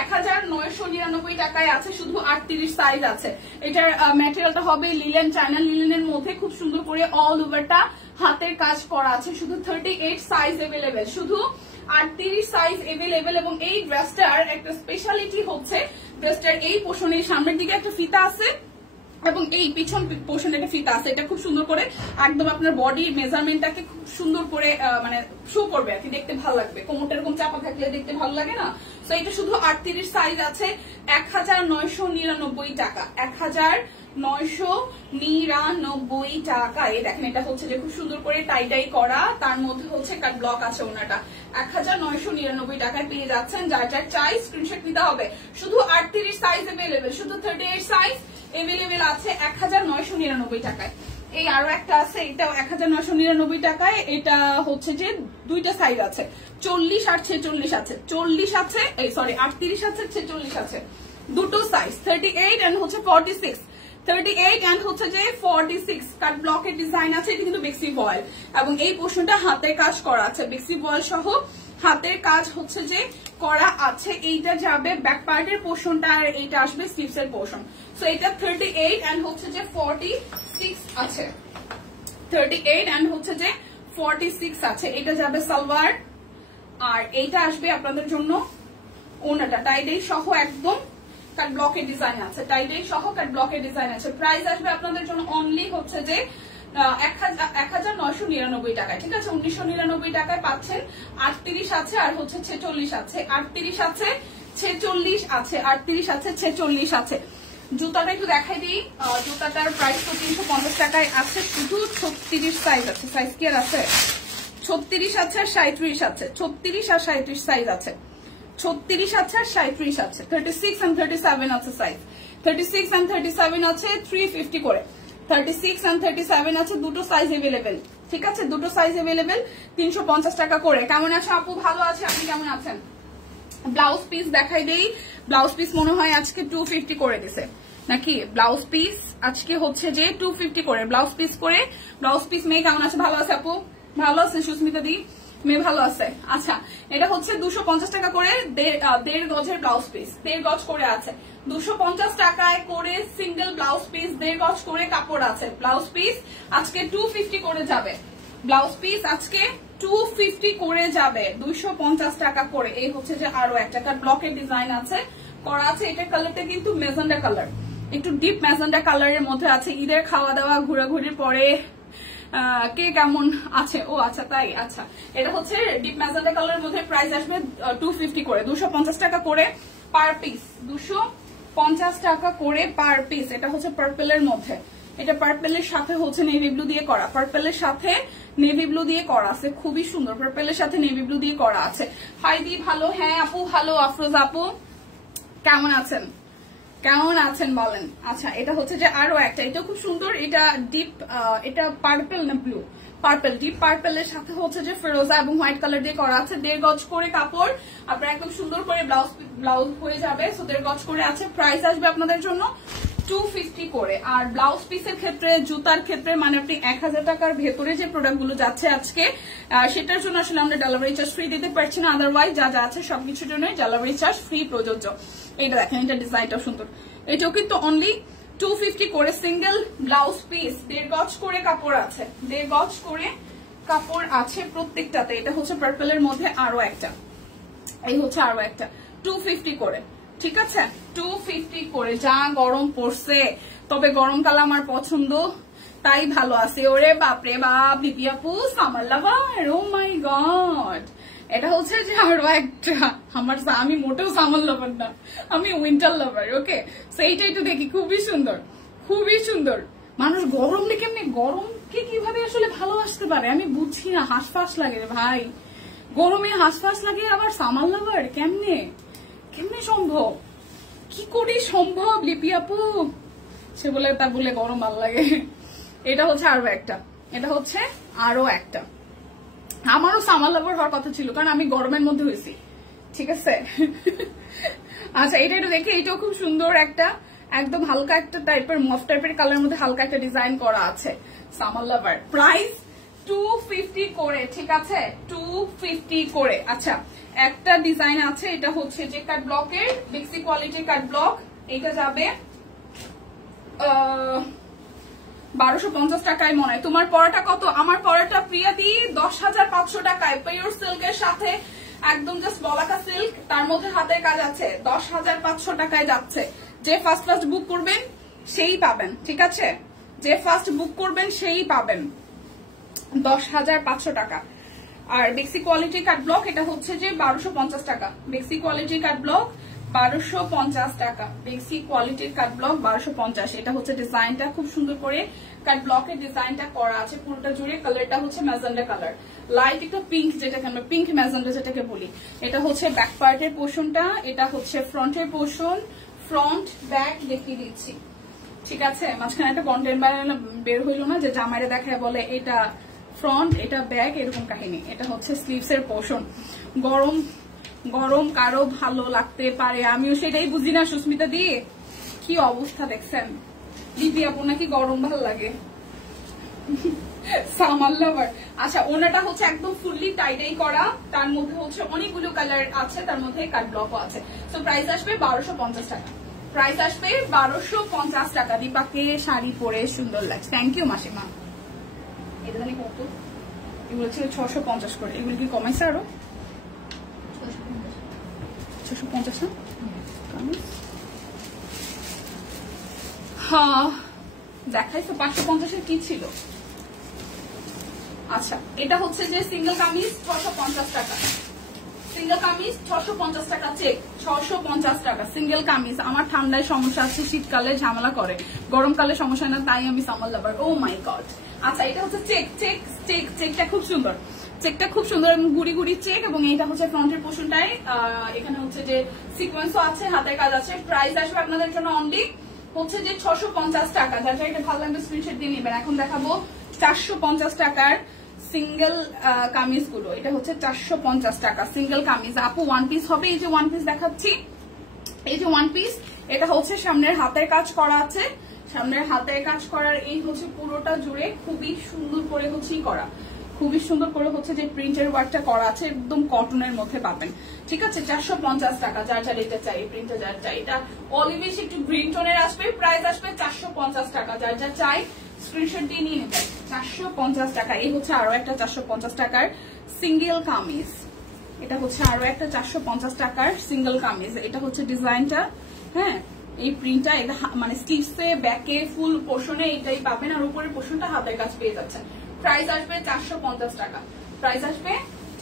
1999 টাকায় আছে, শুধু 38 সাইজ আছে। এটার ম্যাটেরিয়ালটা হবে লিলেন, চায়না লিলেনের মধ্যে খুব সুন্দর করে অল ওভারটা হাতের কাজ করা আছে। শুধু 38 সাইজ এভেলেবেল, শুধু 38 সাইজ এভেলেবেল। এবং এই ড্রেসটার একটা স্পেশালিটি হচ্ছে ড্রেসটার এই পোর্শনের সামনের দিকে একটা ফিতা আছে এবং এই পিছন পোর্শনে একটা ফিতা আছে। এটা খুব সুন্দর করে একদম আপনার বডি মেজারমেন্টটাকে খুব সুন্দর করে মানে শো করবে আর কি, দেখতে ভালো লাগবে। কোমরটা এরকম চাপা থাকলে দেখতে ভালো লাগে না? তো এটা শুধু 38 সাইজ আছে, 1999 টাকা। 1999 টাকা। এই দেখেন, এটা হচ্ছে যে খুব সুন্দর করে টাই করা, তার মধ্যে হচ্ছে কাট ব্লক আছে ওনাটা। 1999 টাকায় পেয়ে যাচ্ছেন। যার যার চাই স্ক্রিনশট নিতে হবে। শুধু 38 সাইজ এভেলেবেল, শুধু 38 সাইজ এভেলেবেল আছে 1999 টাকায়। এই আরো একটা আছে, এটাও 1999 টাকায়। এটা হচ্ছে যে দুইটা সাইজ আছে, 40 আর 46 আছে। 40 আছে, এই সরি 38 আছে, 46 আছে, দুটো সাইজ, 38 এন্ড হচ্ছে 46। 38 এন্ড হচ্ছে যে 46 কাট ব্লকের ডিজাইন আছে। এটা কিন্তু বেক্সি ভয়েল এবং এই পোর্শনটা হাতের কাজ করা আছে, বেক্সি ভয়েল সহ হাতের কাজ হচ্ছে যে করা আছে। এইটা যাবে ব্যাক পার্টের পোর্শনটা, আর এইটা আসবে স্লিভস এর পোর্শন। সো এটা 38 এন্ড হচ্ছে যে 46 আছে, 38 এন্ড হচ্ছে যে 46 আছে। এটা যাবে সালোয়ার, আর এইটা আসবে আপনাদের জন্য ওনাটা, টাইডাই সহ একদম কাট ব্লকের ডিজাইন আছে, টাইডাই সহ কাট ব্লকের ডিজাইন আছে। প্রাইস আসবে আপনাদের জন্য অনলি হচ্ছে যে 1999 টাকায়। ঠিক আছে, 1999 টাকায় পাচ্ছেন। 38 আছে আর হচ্ছে 46 আছে, 38 আছে, 46 আছে, 38 আছে, 46 আছে। জুতাটা একটু দেখাই দিই। জুতাটার প্রাইস তো 350 টাকায় আছে, শুধু 36 সাইজ আছে। সাইজ কি আর আছে? 36 আছে আর 37 আছে, 36 আর 37 সাইজ আছে, 36 আছে আর 37 আছে, 36 and 37 আছে সাইজ, 36 and 37 আছে 350 করে, 36 and 37 আছে, দুটো সাইজ এভেলেবেল। ঠিক আছে, দুটো সাইজ এভেলেবেল, 350 টাকা করে। কেমন আছে আপু? ভালো আছে, আপনি কেমন আছেন? ব্লাউজ পিস দেখাই দেই। ব্লাউজ পিস মনে হয় আজকে 250 করে দিছে নাকি? ব্লাউজ পিস আজকে হচ্ছে যে 250 করে ব্লাউজ পিস করে। ব্লাউজ পিস মেয়ে কেমন আছে? ভালো আছে আপু? ভালো আছে সুস্মিতা দি, মেয়ে ভালো আছে। আচ্ছা, এটা হচ্ছে 250 টাকা করে 1.5 গজের ব্লাউজ পিস, 1.5 গজ করে আছে। 250 টাকায় করে সিঙ্গেল ব্লাউজ পিস, 1.5 গজ করে কাপড় আছে। ব্লাউজ পিস আজকে 250 করে যাবে, ব্লাউজ পিস আজকে 250 করে যাবে, 250 টাকা করে। এই হচ্ছে যে আরো একটা ব্লকের ডিজাইন আছে করা আছে। এটার কালারটা কিন্তু মেজেন্ডা কালার, একটু ডিপ মেজেন্ডা কালারের মধ্যে আছে। ঈদের খাওয়া দাওয়া ঘোরাঘুরির পরে কে কেমন আছে? ও আচ্ছা, তাই। আচ্ছা, এটা হচ্ছে ডিপ ম্যাজেন্টা কালারের মধ্যে। প্রাইস আসবে 250 করে, 250 টাকা করে পার পিস, 250 টাকা করে পার পিস। এটা হচ্ছে পার্পেলের মধ্যে, এটা পার্পেলের সাথে হচ্ছে নেভি ব্লু দিয়ে করা, পার্পেলের সাথে নেভি ব্লু দিয়ে করা আছে, খুবই সুন্দর। পার্পেলের সাথে নেভি ব্লু দিয়ে করা আছে। হাই দি ভালো, হ্যাঁ আপু ভালো। আফরোজ আপু কেমন আছেন? কেমন আছেন বলেন। আচ্ছা, এটা হচ্ছে যে আরো একটা, এটা খুব সুন্দর। এটা ডিপ, এটা পার্পল না ব্লু, পার্পল, ডিপ পার্পলের সাথে হচ্ছে যে ফিরোজা এবং হোয়াইট কালার দিয়ে করা আছে। 1.5 গজ করে কাপড়, আপনার একদম সুন্দর করে ব্লাউজ হয়ে যাবে। সো 1.5 গজ করে আছে। প্রাইস আসবে আপনাদের জন্য 250 করে। আর ব্লাউজ পিসের ক্ষেত্রে, জুতার ক্ষেত্রে মানে আপনি 1000 টাকার ভেতরে যে প্রোডাক্টগুলো যাচ্ছে আজকে, সেটার জন্য আসলে আমরা ডেলিভারি চার্জ ফ্রি দিতে পারছি না। আদারওয়াইজ যা যা আছে সবকিছুর জন্য ডেলিভারি চার্জ ফ্রি প্রযোজ্য। এটা দেখেন, এটা ডিজাইনটা সুন্দর। এটাও কিন্তু অনলি 250 করে সিঙ্গেল ব্লাউজ পিস। 1.5 গজ করে কাপড় আছে, 1.5 গজ করে কাপড় আছে প্রত্যেকটাতে। এটা হচ্ছে পার্পলের মধ্যে আরো একটা, এই হচ্ছে আরো একটা 250 করে। ঠিক আছে, 250 করে। যা গরম পড়ছে, তবে গরমকালে আমার পছন্দ, তাই ভালো আছে। ওরে বাপরে বাপ, লিপি আপু সামার লাভার, ও মাই গড। এটা হচ্ছে যে আরো একটা, আমি মোটেও সামার লাভার না, আমি উইন্টার লাভার। ওকে, সেইটা একটু দেখি, খুবই সুন্দর, খুবই সুন্দর। মানুষ গরমে কেমনি, গরমকে কিভাবে আসলে ভালোবাসতে পারে আমি বুঝছি না। হাঁসফাঁস লাগে রে ভাই, গরমে হাঁসফাঁস লাগে, আবার সামার লাভার। কেমনে কেমনে সম্ভব, কি করে সম্ভব লিপি আপু? সে বলে তা বলে গরম ভালো লাগে। এটা হচ্ছে আরো একটা, এটা হচ্ছে আরো একটা। আমারও সামার লাভার হওয়ার কথা ছিল, কারণ আমি গরমের মধ্যে হয়েছি। ঠিক আছে, আচ্ছা এটা একটু দেখে, এটাও খুব সুন্দর একটা, একদম হালকা একটা টাইপের মফ টাইপের কালারের মধ্যে হালকা একটা ডিজাইন করা আছে। সামার লাভার, প্রাইস 250 করে। ঠিক আছে, 250 করে। আচ্ছা, একটা ডিজাইন আছে, এটা হচ্ছে যে কাট ব্লকের, বেক্সি কোয়ালিটির কাট ব্লক। এটা যাবে 1250 টাকায় মনে হয়। তোমার পরাটা কত? আমার পরাটা প্রিয়াদি 10,500 টাকায়, পিওর সিল্কের সাথে একদম জাস্ট বলাকা সিল্ক, তার মধ্যে হাতের কাজ আছে। 10,500 টাকায় যাচ্ছে। যে ফার্স্ট বুক করবেন সেই পাবেন। ঠিক আছে, যে ফার্স্ট বুক করবেন সেই পাবেন 10,500 টাকা। আর বেক্সি কোয়ালিটির কাট ব্লক, এটা হচ্ছে যে 1250 টাকা। বেক্সি কোয়ালিটির কাট ব্লক 1250 টাকা। বেক্সি কোয়ালিটির কাট ব্লক 1250। এটা হচ্ছে ডিজাইনটা, খুব সুন্দর করে কাট ব্লকের ডিজাইনটা করা আছে পুরোটা জুড়ে। কালারটা হচ্ছে ম্যাজেন্ডা কালার, লাইট একটা পিঙ্ক, যেটাকে আমরা পিঙ্ক ম্যাজেন্ডা যেটাকে বলি। এটা হচ্ছে ব্যাক পার্টের পোর্শনটা, এটা হচ্ছে ফ্রন্টের পোর্শন। ফ্রন্ট ব্যাক দেখিয়ে দিচ্ছি। ঠিক আছে, মাঝখানে একটা কন্টেন্ট বের হইলো না যে জামাইরে দেখায় বলে এটা ফ্রন্ট, এটা ব্যাক, এরকম কাহিনী। এটা হচ্ছে স্লিভস এর পোর্শন। গরম গরম কারো ভালো লাগতে পারে, আমিও সেটাই বুঝি না। সুস্মিতা দি, কি অবস্থা দেখছেন? লিপি আপু নাকি গরম ভালো লাগে, সামার লাভার। আচ্ছা, ওনাটা হচ্ছে একদম ফুললি টাইডাই করা, তার মধ্যে হচ্ছে অনেকগুলো কালার আছে, তার মধ্যে কাট ব্লকও আছে। তো প্রাইস আসবে 1250 টাকা। প্রাইস আসবে 1250 টাকা। দীপাকে শাড়ি পরে সুন্দর লাগছে, থ্যাংক ইউ মাসিমা। এটা জানি কত, এগুলো ছিল 650 করে, এগুলো কি কমাইছে আরো? 650 না? হ্যাঁ দেখাইছে। 550 কি ছিল? আচ্ছা, এটা হচ্ছে যে সিঙ্গেল কামিজ 650 টাকা। সিঙ্গেল কামিজ 650 টাকা। চেক 650 টাকা সিঙ্গেল কামিজ। আমার ঠান্ডায় সমস্যা আছে, শীতকালে ঝামেলা করে, গরমকালে সমস্যা না, তাই আমি সামার লাভার। ও মাই গড। আচ্ছা, এটা হচ্ছে চেক, চেক চেক চেকটা খুব সুন্দর, চেকটা খুব সুন্দর, গুড়ি গুড়ি চেক। এবং এইটা হচ্ছে ফ্রন্টের পোর্শনটাই, এখানে হচ্ছে যে সিকোয়েন্সও আছে, হাতের কাজ আছে। প্রাইস আসবে আপনাদের জন্য অনলি হচ্ছে যে 650 টাকা। যারা এটা ভালো লাগবে স্ক্রিনশট দিয়ে নেবেন। এখন দেখাবো 450 টাকার সিঙ্গেল কামিজ গুলো। এটা হচ্ছে 450 টাকা সিঙ্গেল কামিজ। আপু ওয়ান পিস হবে? এই যে ওয়ান পিস দেখাচ্ছি, এই যে ওয়ান পিস। এটা হচ্ছে সামনের হাতের কাজ করা আছে, সামনের হাতের কাজ করার এই হচ্ছে পুরোটা জুড়ে খুবই সুন্দর করে হচ্ছে করা, খুবই সুন্দর করে হচ্ছে যে প্রিন্টের ওয়ার্কটা করা আছে, একদম কটনের মধ্যে পাবেন। ঠিক আছে, 450 টাকা। যার যার এটা চাই, প্রিন্টটা যার চাই, এটা অলিভিশ একটু গ্রিন টোনের আসবে। প্রাইস আসবে 450 টাকা। যার যার চাই স্ক্রিনশট দিয়ে নিয়ে নেবেন। 450 টাকা। এই হচ্ছে আরো একটা 450 টাকার সিঙ্গেল কামিজ। এটা হচ্ছে আরো একটা 450 টাকার সিঙ্গেল কামিজ। এটা হচ্ছে ডিজাইনটা, হ্যাঁ এই প্রিন্টটা, এটা মানে স্টিভসে ব্যাকে ফুল পোর্শনে এটাই পাবেন, আর উপরের পোর্শনটা হাতের কাজ পেয়ে যাচ্ছেন। প্রাইস আসবে 450 টাকা। প্রাইস আসবে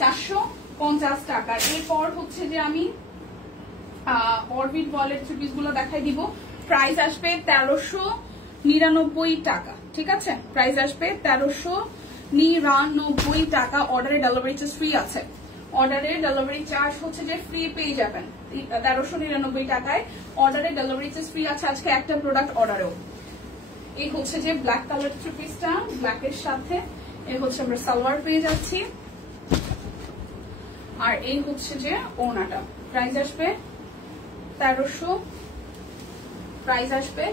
450 টাকা। এরপর হচ্ছে যে আমি অরবিট ওয়ালেট থ্রি পিস গুলো দেখাই দিব। প্রাইস আসবে 1399 টাকা। ঠিক আছে, প্রাইস আসবে 1399 টাকা। অর্ডারে ডেলিভারি চার্জ ফ্রি আছে, অর্ডারে ডেলিভারি চার্জ হচ্ছে যে ফ্রি পেয়ে যাবেন 1399 টাকায়। অর্ডারে ডেলিভারি চার্জ ফ্রি আছে আজকে একটা প্রোডাক্ট অর্ডারেও। এই হচ্ছে যে ব্ল্যাক কালার থ্রি পিসটা, ব্ল্যাকের সাথে এই হচ্ছে আমরা সালোয়ার পেয়ে যাচ্ছি, আর এই হচ্ছে যে ওড়নাটা। প্রাইস আসবে 1300, প্রাইস আসবে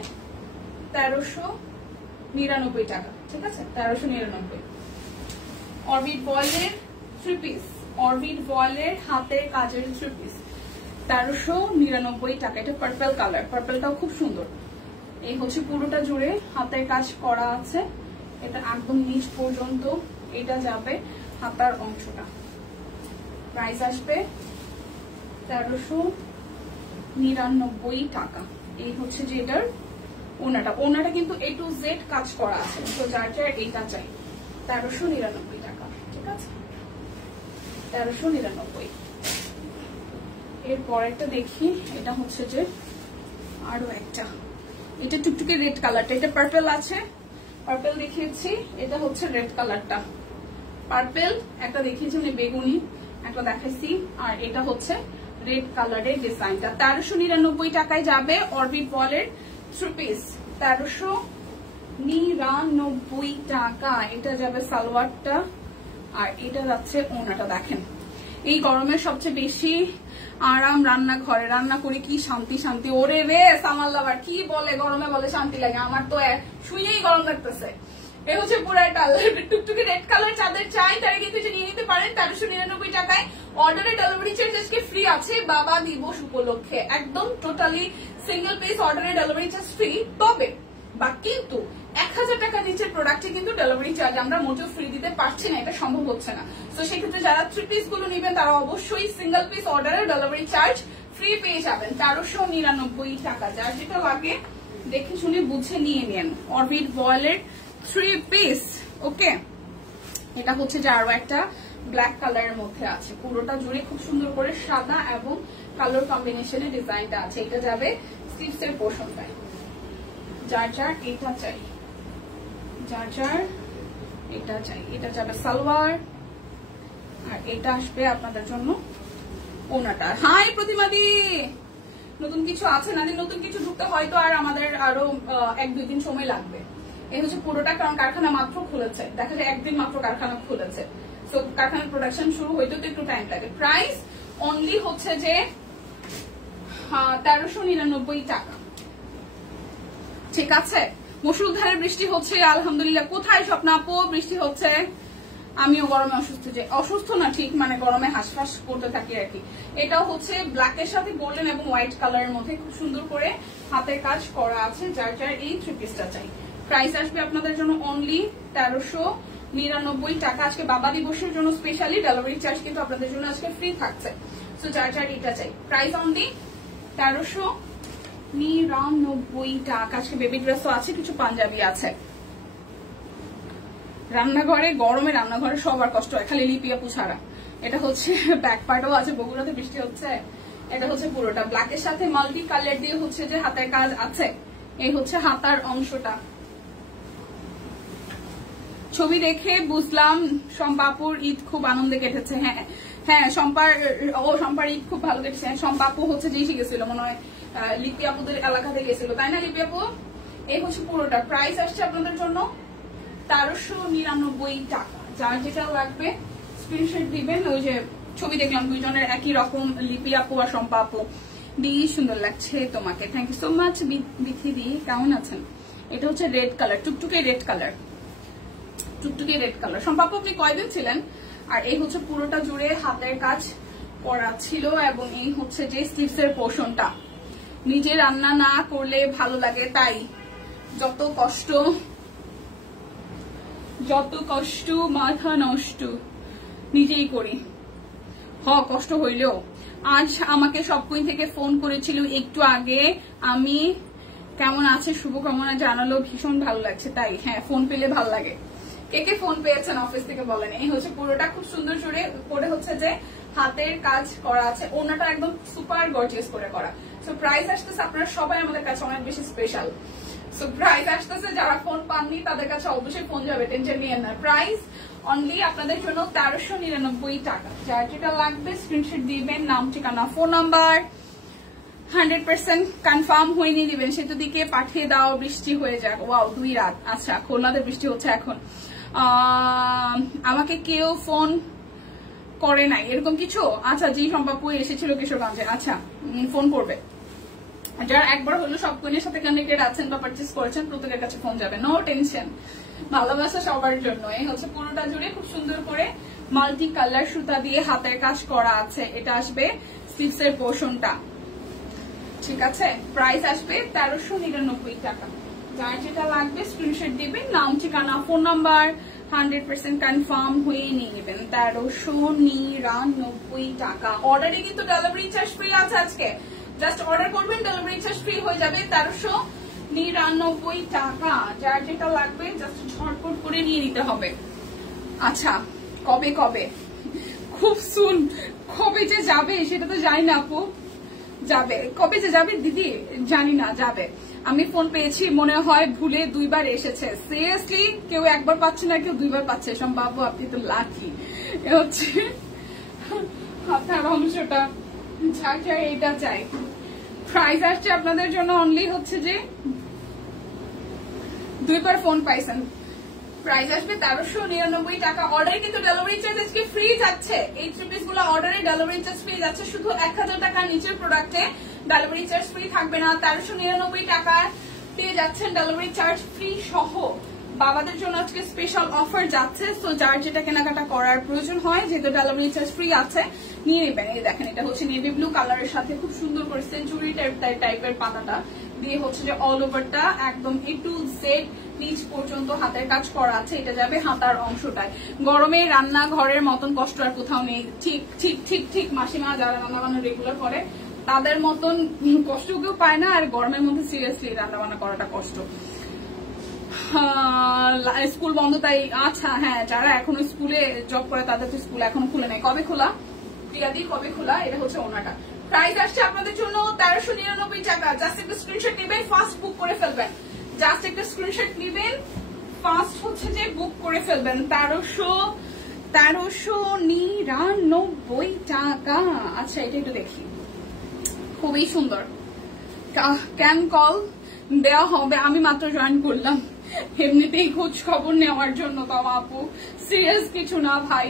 1399 টাকা, ঠিক আছে? 1399। অরবিট ভয়েলের 3 পিস, অরবিট ভয়েলের হাতের কাজের 3 পিস, 1399 টাকা। এটা পার্পল কালার, পার্পলটাও খুব সুন্দর। এই হচ্ছে পুরোটা জুড়ে হাতের কাজ করা আছে, এটা একদম নিচ পর্যন্ত এটা যাবে হাতার অংশটা। প্রাইস আসবে 1399 টাকা। এই হচ্ছে যে এটার ওনাটা, ওনাটা কিন্তু A to Z কাজ করা আছে, তো যার যার এইটা চাই 1399 টাকা, ঠিক আছে? 1399। এরপর একটা দেখি, এটা হচ্ছে যে আরো একটা, এটা টুকটুকে রেড কালারটা, এটা পার্পল আছে, পার্পল দেখিয়েছি, এটা হচ্ছে রেড কালারটা। পার্পল একটা দেখিয়েছি মানে বেগুনি একটা দেখাইছি, আর এটা হচ্ছে রেড কালারের ডিজাইনটা। 1399 টাকায় যাবে অরবিট বলের 3 পিস, 1399 টাকা। এটা যাবে সালোয়ারটা, আর এটা যাচ্ছে ওনাটা। দেখেন এই গরমের সবচেয়ে বেশি আরাম রান্নাঘরে, রান্না করে কি শান্তি শান্তি। ওরে রে সামাল লাভার কি বলে গরমে বলে শান্তি লাগে, আমার তো শুয়েই গরম লাগতেছে। এই হচ্ছে পুরাটা টুকটুকি রেড কালার যাদের চাই তারা কিন্তু এটা নিয়ে নিতে পারেন 1399 টাকায়। অর্ডারে ডেলিভারি চার্জ আজকে ফ্রি আছে বাবা দিবস উপলক্ষে, একদম টোটালি সিঙ্গেল পিস অর্ডারে ডেলিভারি চার্জ ফ্রি। তবে বা কিন্তু 1000 টাকা নিচের প্রোডাক্টে কিন্তু ডেলিভারি চার্জ আমরা মোটেও ফ্রি দিতে পারছি না, এটা সম্ভব হচ্ছে না। তো সেক্ষেত্রে যারা 3 পিস গুলো নেবেন তারা অবশ্যই সিঙ্গেল পিস অর্ডারে ডেলিভারি চার্জ ফ্রি পেয়ে যাবেন 1399 টাকা। যার যেটা লাগে দেখে শুনে বুঝে নিয়ে নেন। অরবিট ভয়েলের 3 পিস, ওকে? এটা হচ্ছে যে আরো একটা ব্ল্যাক কালারের মধ্যে আছে, পুরোটা জুড়ে খুব সুন্দর করে সাদা এবং কালার কম্বিনেশনের ডিজাইনটা আছে। এটা যাবে স্লিভস এর পোর্শনটায়, যার যার এটা চাই, যার যার এটা চাই। এটা যাবে সালোয়ার, আর এটা আসবে আপনাদের জন্য ওনাটা। হাই প্রতিমাদি, নতুন কিছু আছে না? নতুন কিছু ঢুকতে হয়তো আর আমাদের আরো 1-2 দিন সময় লাগবে। এই হচ্ছে পুরোটা, কারণ কারখানা মাত্র খুলেছে, দেখা যায় একদিন মাত্র কারখানা খুলেছে, তো কারখানার প্রোডাকশন শুরু হইতে তো একটু টাইম লাগে। প্রাইস অনলি হচ্ছে যে 1399 টাকা, ঠিক আছে? মুষলধারে বৃষ্টি হচ্ছে আলহামদুলিল্লাহ। কোথায় স্বপ্ন আপু বৃষ্টি হচ্ছে? আমিও গরমে অসুস্থ, যে অসুস্থ না ঠিক মানে গরমে হাঁসফাঁস করতে থাকি আর কি। এটাও হচ্ছে ব্ল্যাকের সাথে গোল্ডেন এবং হোয়াইট কালারের মধ্যে খুব সুন্দর করে হাতের কাজ করা আছে। যার যার এই 3 পিসটা চাই, প্রাইস আসবে আপনাদের জন্য অনলি 1399 টাকা। আজকে বাবা দিবসের জন্য স্পেশালি ডেলিভারি চার্জ কিন্তু আপনাদের জন্য আজকে ফ্রি থাকছে। সো যার যার এটা চাই, প্রাইস অনলি 1399 টাকা। আজকে বেবি ড্রেসও আছে, কিছু পাঞ্জাবি আছে। রান্নাঘরে গরমে রান্নাঘরে সবার কষ্ট হয়, খালি লিপিয়াপু ছাড়া। এটা হচ্ছে ব্যাক পার্টও আছে, বগুড়াতে বৃষ্টি হচ্ছে। এটা হচ্ছে পুরোটা ব্ল্যাকের সাথে মাল্টি কালার দিয়ে হচ্ছে যে হাতের কাজ আছে। এই হচ্ছে হাতার অংশটা। ছবি দেখে বুঝলাম শম্পাপুর ঈদ খুব আনন্দে কেটেছে। হ্যাঁ হ্যাঁ, শম্পার ঈদ খুব ভালো কেটেছে। শম্পাপু হচ্ছে যে গেছিল মনে হয় লিপি আপুদের এলাকাতে গেছিল, তাই না লিপি আপু? এই হচ্ছে পুরোটা, প্রাইস আসছে আপনাদের জন্য 1399 টাকা। যার যেটা লাগবে স্ক্রিনশট দিবেন। ওই যে ছবি দেখলাম দুইজনের একই রকম, লিপি আপু আর শম্পা আপু। সুন্দর লাগছে তোমাকে, thank you so much Bithi দি। কেমন আছেন? এটা হচ্ছে রেড কালার, টুকটুকে রেড কালার, টুকটুকে রেড কালার। শম্পা আপু আপনি কয়দিন ছিলেন? আর এই হচ্ছে পুরোটা জুড়ে হাতের কাজ করা ছিল, এবং এই হচ্ছে যে স্লিভস এর পোর্শনটা। নিজে রান্না না করলে ভালো লাগে, তাই যত কষ্ট মাথা নষ্ট নিজেই করি। কষ্ট হইলেও আজ আমাকে সব কুইন থেকে ফোন করেছিল একটু আগে, আমি কেমন আছে শুভকামনা জানালো, ভীষণ ভালো লাগছে। তাই হ্যাঁ, ফোন পেলে ভালো লাগে। কে কে ফোন পেয়েছেন অফিস থেকে বলেন। এই হচ্ছে পুরোটা খুব সুন্দর করে হচ্ছে যে হাতের কাজ করা আছে, ওনাটা একদম সুপার গর্জিয়াস করে করা। সো প্রাইস আসতেছে আপনারা সবাই আমাদের কাছে অনেক বেশি স্পেশাল। সো প্রাইস আসতেছে, যারা ফোন পাননি তাদের কাছে অবশ্যই ফোন যাবে, টেনশন নিয়ে না। প্রাইস অনলি আপনাদের জন্য 1399 টাকা। যার যেটা লাগবে স্ক্রিনশট দিবেন, নাম ঠিকানা ফোন নাম্বার 100% কনফার্ম হয়ে নিয়ে দিবেন, সেতু দিকে পাঠিয়ে দাও। বৃষ্টি হয়ে যাক, ওয়াও 2 রাত। আচ্ছা, খুলনাতে বৃষ্টি হচ্ছে এখন। আমাকে কেউ ফোন করে নাই এরকম কিছু? আচ্ছা, জি সম্পাপু এসেছিল কিশোরগঞ্জে। আচ্ছা, ফোন করবে। যারা একবার হলো সব কোনের সাথে কানেক্টেড আছেন বা পারচেজ করেছেন প্রত্যেকের কাছে ফোন যাবে, নো টেনশন, ভালোবাসা সবার জন্য। এই হচ্ছে পুরোটা জুড়ে খুব সুন্দর করে মাল্টি কালার সুতা দিয়ে হাতের কাজ করা আছে। এটা আসবে স্লিভস এর পোর্শনটা, ঠিক আছে। প্রাইস আসবে 1399 টাকা। যার যেটা লাগবে স্ক্রিনশট দিবেন, নাম ঠিকানা ফোন নাম্বার 100% কনফার্ম হয়ে নিয়ে নেবেন। 1399 টাকা। অর্ডারে কিন্তু ডেলিভারি চার্জ ফ্রি আছে আজকে, জাস্ট অর্ডার করবেন, ডেলিভারি চার্জ ফ্রি হয়ে যাবে 1399 টাকা। যার যেটা লাগবে জাস্ট ঝটপট করে নিয়ে নিতে হবে। আচ্ছা, কবে কবে? খুব সুন। কবে যে যাবে সেটা তো জানি না আপু, যাবে কবে যে যাবে দিদি জানি না, যাবে। আমি ফোন পেয়েছি মনে হয় ভুলে 2 বার এসেছে। সিরিয়াসলি কেউ একবার পাচ্ছে না, কেউ 2 বার পাচ্ছে। বাবু আপনি তো লাকি। হচ্ছে আপনার অংশটা যা চাই এটা চাই। প্রাইস আসছে আপনাদের জন্য অনলি হচ্ছে যে 2 বার ফোন পাইছেন। প্রাইস আসবে 1399 টাকা। অর্ডারে কিন্তু ডেলিভারি চার্জ আজকে ফ্রি যাচ্ছে। এই 3 পিস গুলো অর্ডারে ডেলিভারি চার্জ ফ্রি যাচ্ছে। শুধু 1000 টাকা নিচের প্রোডাক্টে ডেলিভারি চার্জ ফ্রি থাকবে না। 1399 টাকা পেয়ে যাচ্ছেন ডেলিভারি চার্জ ফ্রি সহ। বাবাদের জন্য আজকে স্পেশাল অফার যাচ্ছে। সো যার যেটা কেনাকাটা করার প্রয়োজন হয়, যেহেতু ডেলিভারি চার্জ ফ্রি আছে, নিয়ে নেবেন। এই দেখেন, এটা হচ্ছে নেভি ব্লু কালারের সাথে খুব সুন্দর করে সেঞ্চুরি টাইপের পাতাটা দিয়ে হচ্ছে যে অল ওভারটা একদম A to Z নিচ পর্যন্ত হাতের কাজ করা আছে। এটা যাবে হাতার অংশটায়। গরমে রান্না ঘরের মতন কষ্ট আর কোথাও নেই। ঠিক ঠিক ঠিক ঠিক মাসিমা যারা রান্না বান্না রেগুলার করে তাদের মতন কষ্ট কেউ পায় না। আর গরমের মধ্যে সিরিয়াসলি রান্না বান্না করাটা কষ্ট। স্কুল বন্ধ তাই। আচ্ছা হ্যাঁ, যারা এখনো স্কুলে জব করে তাদের তো স্কুল এখনো খুলে নেই। কবে খোলা প্রিয়াদি, কবে খোলা? এটা হচ্ছে ওনাটা। প্রাইস আসছে আপনাদের জন্য 1399 টাকা। জাস্ট একটা স্ক্রিনশট নেবেন, ফার্স্ট বুক করে ফেলবেন। জাস্ট একটা স্ক্রিনশট নেবেন, ফার্স্ট হচ্ছে যে বুক করে ফেলবেন। 1399 টাকা। আচ্ছা এটা একটু দেখি, খুবই সুন্দর। ক্যান কল দেওয়া হবে, আমি মাত্র জয়েন করলাম, এমনিতেই খোঁজ খবর নেওয়ার জন্য। তো আপু সিরিয়াস কিছু না ভাই।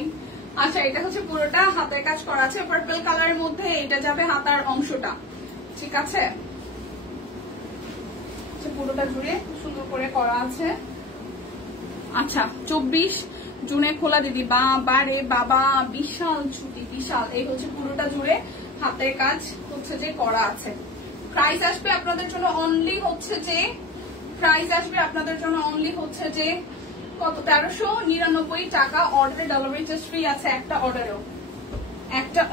আচ্ছা এটা হচ্ছে পুরোটা হাতের কাজ করা আছে পার্পল কালারের মধ্যে। এটা যাবে হাতার অংশটা, ঠিক আছে। পুরোটা জুড়ে সুন্দর করে করা আছে। আচ্ছা 24 জুনে খোলা দিদি। বারে বাবা, বিশাল ছুটি, বিশাল। এই হচ্ছে পুরোটা জুড়ে হাতের কাজ হচ্ছে যে করা আছে। প্রাইস আসবে আপনাদের জন্য অনলি হচ্ছে যে, প্রাইস আসবে আপনাদের জন্য অনলি হচ্ছে যে কত? 1399 টাকা। অর্ডারে ডেলিভারি চার্জ ফ্রি আছে। একটা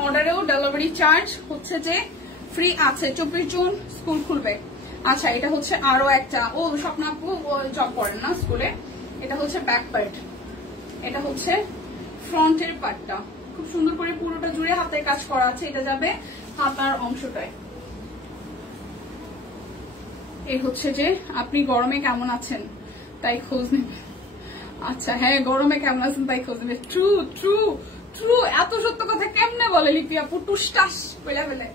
অর্ডারেও ডেলিভারি চার্জ হচ্ছে যে ফ্রি আছে। 24 জুন স্কুল খুলবে। আচ্ছা এটা হচ্ছে আরো একটা। ও স্বপ্ন আপু জব করেন না স্কুলে। এটা হচ্ছে ব্যাক পার্ট, এটা হচ্ছে ফ্রন্টের পার্টটা। খুব সুন্দর করে পুরোটা জুড়ে হাতের কাজ করা আছে। এটা যাবে হাতার অংশটায়। এই হচ্ছে যে আপনি গরমে কেমন আছেন তাই খোঁজ নেবেন। আচ্ছা হ্যাঁ, গরমে কেমন আছেন তাই খোঁজ নেবেন। True true true. এত সত্য কথা কেমনে বলে লিপি আপু? টুসটাস পেলে বলে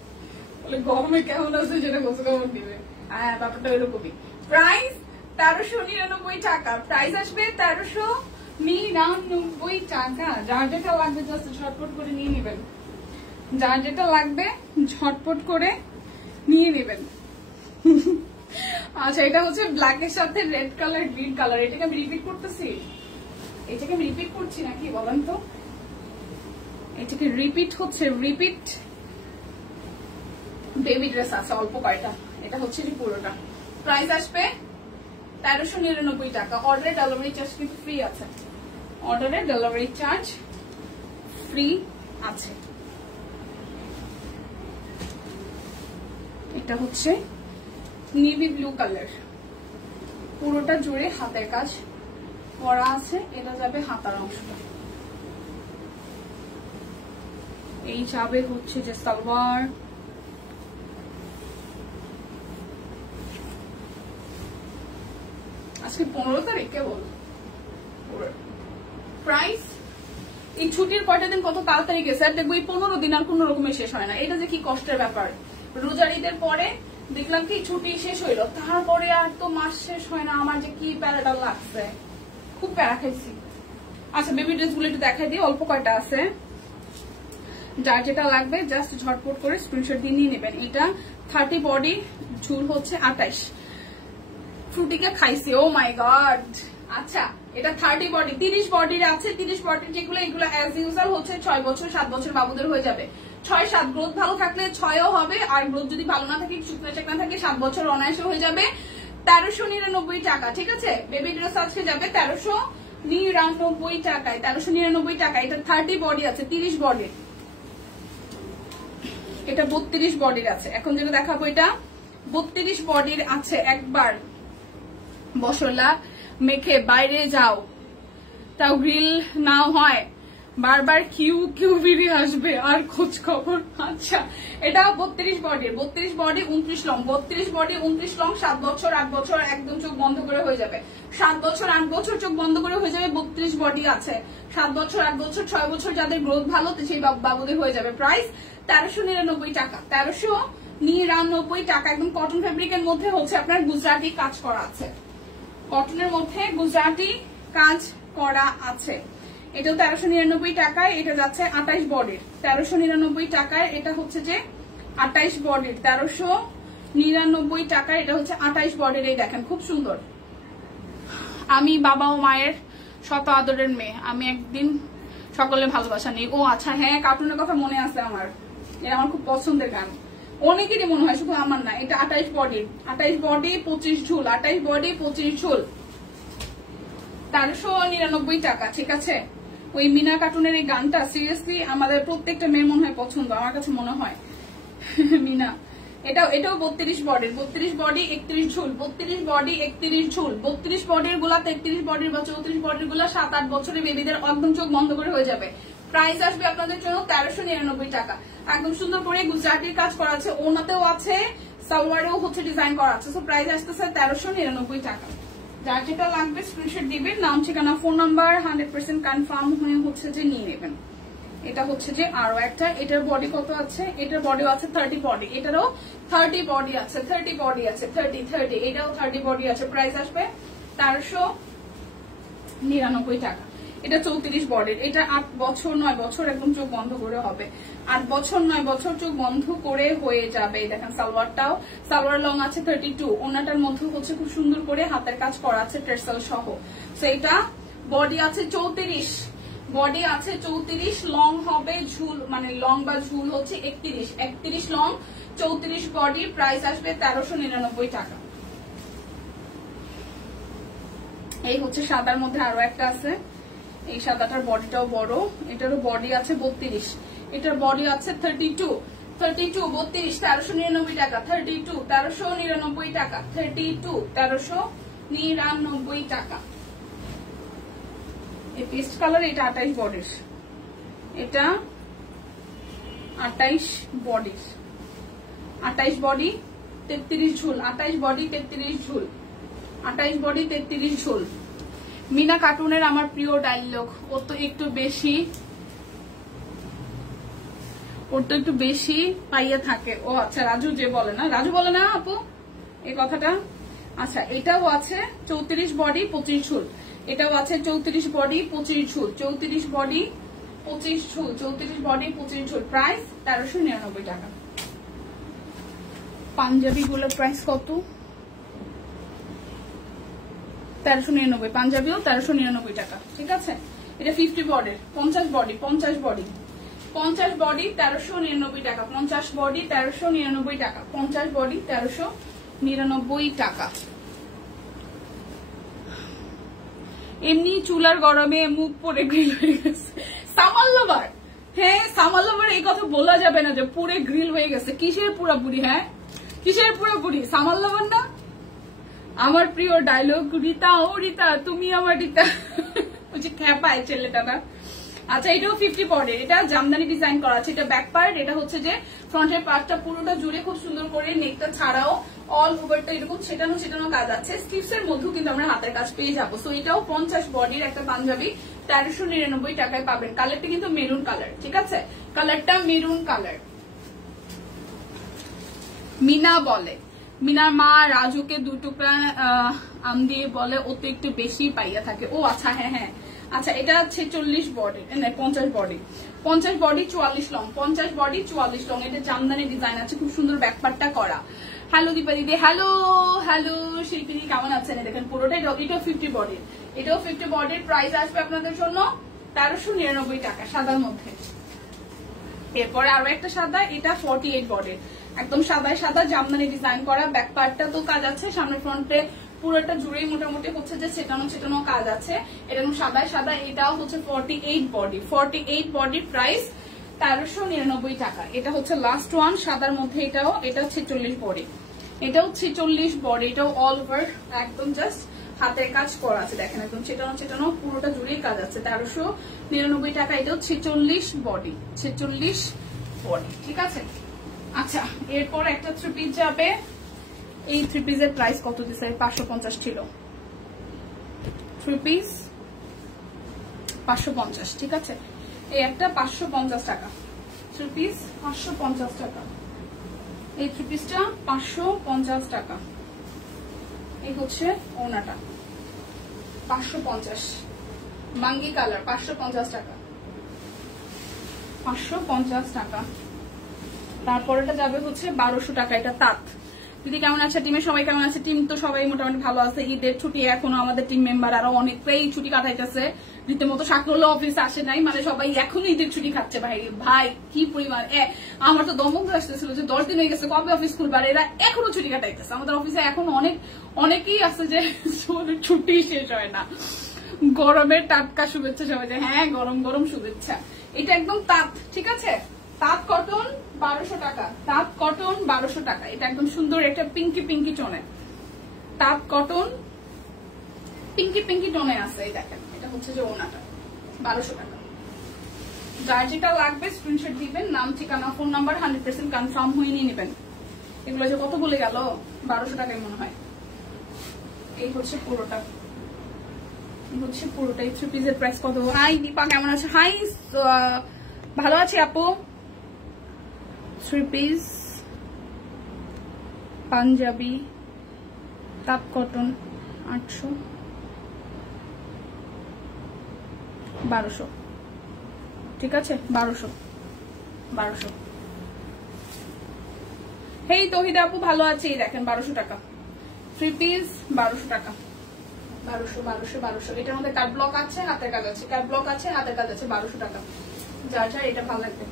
গরমে কেমন আছে যেটা খোঁজ খবর দিবে। হ্যাঁ ব্যাপারটা এরকমই। প্রাইস 1399 টাকা। প্রাইস আসবে 1399 টাকা। যার যেটা লাগবে জাস্ট ঝটপট করে নিয়ে নেবেন। যার যেটা লাগবে ঝটপট করে নিয়ে নেবেন। আচ্ছা এটা হচ্ছে ব্ল্যাক এর সাথে রেড কালার, গ্রিন কালার। এটাকে আমি রিপিট করতেছি, এটাকে আমি রিপিট করছি নাকি বলেন তো? এটাকে রিপিট হচ্ছে, রিপিট বেবি ড্রেস আছে অল্প কয়টা। এটা হচ্ছে যে পুরোটা। প্রাইস আসবে 1399 টাকা। অর্ডারে ডেলিভারি চার্জ কিন্তু ফ্রি আছে। অর্ডারে ডেলিভারি চার্জ ফ্রি আছে। এটা হচ্ছে নেভি ব্লু কালার, পুরোটা জুড়ে হাতের কাজ করা আছে। এটা যাবে হাতার অংশটা। এই যাবে হচ্ছে যে সালোয়ার। আজকে 15 তারিখ কেবল। প্রাইস এই ছুটির কয়টা দিন কত তাড়াতাড়ি গেছে। আর দেখবো এই 15 দিন আর কোন রকমের শেষ হয় না। এটা যে কি কষ্টের ব্যাপার। রোজার ঈদের পরে দেখলাম কি ছুটি শেষ হইলো, তারপরে আর তো মাস শেষ হয় না। আমার যে কি প্যারাটা লাগছে, খুব প্যারা খাইছি। আচ্ছা বেবি ড্রেস গুলো একটু দেখাই দিই, অল্প কয়টা আছে। যার যেটা লাগবে জাস্ট ঝটপট করে স্ক্রিনশট দিয়ে নিয়ে নেবেন। এটা 30 বডি, ঝুল হচ্ছে 28। ফ্রুটিকে খাইছি, ও মাই গড। আচ্ছা, এটা 30 বডি, 30 বডির আছে। 30 বডির যেগুলো, এগুলো অ্যাজ ইউজুয়াল হচ্ছে 6 বছর 7 বছর বাবুদের হয়ে যাবে। 6-7 গ্রোথ ভালো থাকলে 6ও হবে, আর গ্রোথ যদি ভালো না থাকে, শুকনো চাকনা থাকে, 7 বছর অনায়াসে হয়ে যাবে। 1399 টাকা, ঠিক আছে। বেবি ড্রেস আজকে যাবে 1399 টাকায়, 1399 টাকা। এটা 30 বডি আছে, 30 বডির। এটা 32 বডির আছে। এখন যেটা দেখাবো এটা 32 বডির আছে। একবার মশলা মেখে বাইরে যাও, তাও গ্রিল না হয়, বারবার কিউ বেরিয়ে আসবে আর খোঁজ খবর। আচ্ছা, এটা 32 বডির, 32 বডি 29 লং, 32 বডি 29 লং। 7 বছর 8 বছর একদম চোখ বন্ধ করে হয়ে যাবে। 7 বছর 8 বছর চোখ বন্ধ করে হয়ে যাবে। 32 বডি আছে। 7 বছর 8 বছর 6 বছর যাদের গ্রোথ ভালো, সেই বাবুদের হয়ে যাবে। প্রাইস 1399 টাকা, 1399 টাকা। একদম কটন ফেব্রিকের মধ্যে হচ্ছে আপনার গুজরাটি কাজ করা আছে, কটনের মধ্যে গুজরাটি কাজ করা আছে। এটাও 1399 টাকায়। এটা যাচ্ছে 28 বডির, 1399 টাকায়। এটা হচ্ছে যে 28 বডির, 1399 টাকায়। এটা হচ্ছে 28 বডির। এই দেখেন, খুব সুন্দর। আমি বাবা ও মায়ের শত আদরের মেয়ে, আমি একদিন সকলে ভালোবাসা নেই। ও আচ্ছা, হ্যাঁ, কার্টুনের কথা মনে আছে আমার। এটা আমার খুব পছন্দের গান, অনেকেরই মনে হয়, শুধু আমার না। এটা 28 বডি, 28 বডি 25 ঝুল, 28 বডি 25 ঝুল, 1399 টাকা, ঠিক আছে। ওই মিনা কার্টুনের এই গানটা সিরিয়াসলি আমাদের প্রত্যেকটা মেয়ের মনে হয় পছন্দ, আমার কাছে মনে হয়। মিনা, এটাও 32 বডির, 32 বডি 31 ঝুল, 32 বডি 31 ঝুল। 32 বডির গুলা, 33 বডির বা 34 বডির গুলা 7-8 বছরের বেবিদের একদম চোখ বন্ধ করে হয়ে যাবে। প্রাইস আসবে আপনাদের জন্য 1399 টাকা। একদম সুন্দর করে গুজরাটির কাজ করা আছে, ওনাতেও আছে, সালোয়ারেও হচ্ছে ডিজাইন করা আছে। সো প্রাইস আসতেছে 1399 টাকা। যার যেটা লাগবে স্ক্রিনশট দিবেন, নাম ঠিকানা ফোন নাম্বার 100% কনফার্ম হয়ে হচ্ছে যে নিয়ে নেবেন। এটা হচ্ছে যে আরো একটা, এটার বডি কত আছে? এটার বডিও আছে 30 বডি, এটারও 30 বডি আছে, 30 বডি আছে, 30 এটাও 30 বডি আছে। প্রাইস আসবে 1399 টাকা। এটা 34 বডির, এটা 8 বছর 9 বছর একদম চোখ বন্ধ করে হবে। 8 বছর 9 বছর চোখ বন্ধ করে হয়ে যাবে। দেখেন সালোয়ারটাও, সালোয়ার লং আছে 32, ওনাটার মধ্যে হচ্ছে খুব সুন্দর করে হাতের কাজ করা আছে ট্রেসেল সহ। সো এটা বডি আছে 34, বডি আছে 34, লং হবে ঝুল, মানে লং বা ঝুল হচ্ছে 31 লং 34 বডি। প্রাইস আসবে 1399 টাকা। এই হচ্ছে সাদার মধ্যে আরো একটা আছে, এই সাদাটার বডিটাও বড়, এটারও বডি আছে 32, এটার বডি আছে 32, 32 1399 টাকা, 32 1399 টাকা, 32 1399 টাকা। এই পেস্ট কালার, এটা 28 বডির, এটা 28 বডির, 28 বডি 33 ঝুল, 28 বডি 33 ঝুল, 28 বডি 33 ঝুল। মিনা কার্টুনের আমার প্রিয় ডায়লগ, ওর তো একটু বেশি পাইয়া থাকে। ও আচ্ছা, রাজু যে বলে না, রাজু বলে না আপু এই কথাটা। আচ্ছা, এটাও আছে 34 বডি 25 ঝুল, এটাও আছে 34 বডি 25 ঝুল, 34 বডি 25 ঝুল, 34 বডি 25 ঝুল। প্রাইস 1399 টাকা। পাঞ্জাবি গুলোর প্রাইস কত? 1399, পাঞ্জাবিও 1399 টাকা, ঠিক আছে। এটা 50 বডির, 50 বডি 50 বডি 50 বডি 1399 টাকা, 50 বডি 1399 টাকা, 50 বডি 1399 টাকা। এমনি চুলার গরমে মুখ পরে গ্রিল হয়ে গেছে। সামার লাভার, হ্যাঁ সামার লাভার, এই কথা বলা যাবে না যে পুরে গ্রিল হয়ে গেছে। কিসের পুরাপুরি? হ্যাঁ কিসের পুরাপুরি? সামার লাভার না? আমার প্রিয় ডায়লগ, রিতা ও রিতা তুমি আমার রিতা, ওই যে খ্যাপায় ছেলেটা না। আচ্ছা, এটাও 50 বডি, এটা জামদানি ডিজাইন করা আছে। এটা ব্যাক পার্ট, এটা হচ্ছে যে ফ্রন্টের পার্টটা পুরোটা জুড়ে খুব সুন্দর করে নেকটা ছাড়াও অল ওভারটা এরকম ছেটানো কাজ আছে। স্লিভস এর মধ্যেও কিন্তু আমরা হাতের কাজ পেয়ে যাবো। সো এটাও 50 বডির একটা পাঞ্জাবি 1399 টাকায় পাবেন। কালারটা কিন্তু মেরুন কালার, ঠিক আছে, কালারটা মেরুন কালার। মিনা বলে, মিনার মা রাজুকে 2 টুকরা আম দিয়ে বলে ও তো একটু বেশি পাইয়া থাকে। ও আচ্ছা, হ্যাঁ হ্যাঁ, আচ্ছা এটা 46 body, 50 body, 50 body 44 long, 50 body 44 long. এটা জামদানি ডিজাইন আছে, খুব সুন্দর ব্যাকপার্টটা করা। হ্যালো দীপা দিদি, হ্যালো হ্যালো শিল্পী, কেমন আছেন? দেখেন পুরোটা এটাও 50 বডির, এটাও 50 বডির। প্রাইস আসবে আপনাদের জন্য 1399 টাকা সাদার মধ্যে। এরপরে আরো একটা সাদা, এটা 48 বডির, একদম সাদায় সাদা জামদানি ডিজাইন করা। ব্যাক পার্টটা তো কাজ আছে, সামনের ফ্রন্টে পুরোটা জুড়েই মোটামুটি হচ্ছে যে ছেটানো কাজ আছে। এরকম সাদায় সাদা, এটাও হচ্ছে 48 বডি, 48 বডির প্রাইস 1399 টাকা। এটা হচ্ছে লাস্ট ওয়ান সাদার মধ্যে, এটাও 46 বডি, এটাও 46 বডি, এটাও অল ওভার একদম জাস্ট হাতের কাজ করা আছে। দেখেন একদম ছেটানো পুরোটা জুড়েই কাজ আছে, 1399 টাকা। এটাও 46 বডি, 46 বডি, ঠিক আছে। আচ্ছা এরপর একটা থ্রি পিস যাবে। এই থ্রি পিসের প্রাইস কত দিছে? 550 ছিল থ্রি পিস, 550, ঠিক আছে। এই একটা 550 টাকা থ্রি পিস, 550 টাকা। এই থ্রি পিসটা 550 টাকা। এই হচ্ছে ওনাটা 550, বাঙ্গি কালার 550 টাকা, 550 টাকা। তারপরেটা যাবে হচ্ছে 1200 টাকা। এটা তাঁত। দিদি কেমন আছে? টিমের সবাই কেমন আছে? টিম তো সবাই মোটামুটি ভালো আছে। ঈদের ছুটি এখনো আমাদের টিম মেম্বার আরো অনেকটাই ছুটি কাটাইতেছে, রীতিমতো সাকরুল অফিসে আসে নাই, মানে সবাই এখনো ঈদের ছুটি খাচ্ছে। ভাই ভাই কি পরিমাণ, আমার তো দমক আসতেছিল যে 10 দিন হয়ে গেছে কবে অফিস খুলবে, আর এরা এখনো ছুটি কাটাইতেছে। আমাদের অফিসে এখন অনেকেই আছে যে ছুটি শেষ হয় না। গরমের টাটকা শুভেচ্ছা সবাই, হ্যাঁ গরম গরম শুভেচ্ছা। এটা একদম তাঁত, ঠিক আছে। তাঁত কটন 1200 টাকা, তাঁত কটন 1200 টাকা। এটা একদম সুন্দর একটা পিঙ্কি টোনে, তাঁত কটন পিঙ্কি টোনে আছে। এই দেখেন এটা হচ্ছে যে ওনাটা 1200 টাকা। যার যেটা লাগবে স্ক্রিনশট দিবেন, নাম ঠিকানা ফোন নাম্বার 100% কনফার্ম হয়ে নিয়ে নেবেন। এগুলো যে কত বলে গেল, 1200 টাকায় মনে হয়। এই হচ্ছে পুরোটা, এই থ্রি পিসের প্রাইস কত? হাই দীপা কেমন আছে? হাই ভালো আছি আপু। থ্রি পিস পাঞ্জাবি তাঁত কটন 800, 1200, ঠিক আছে 1200। হেই তহিদা আপু ভালো আছি। দেখেন 1200 টাকা থ্রি পিস, 1200 টাকা, 1200। এটার মধ্যে কাট ব্লক আছে, হাতের কাজ আছে, কাট ব্লক আছে, হাতের কাজ আছে, 1200 টাকা। যার এটা ভালো লাগবে,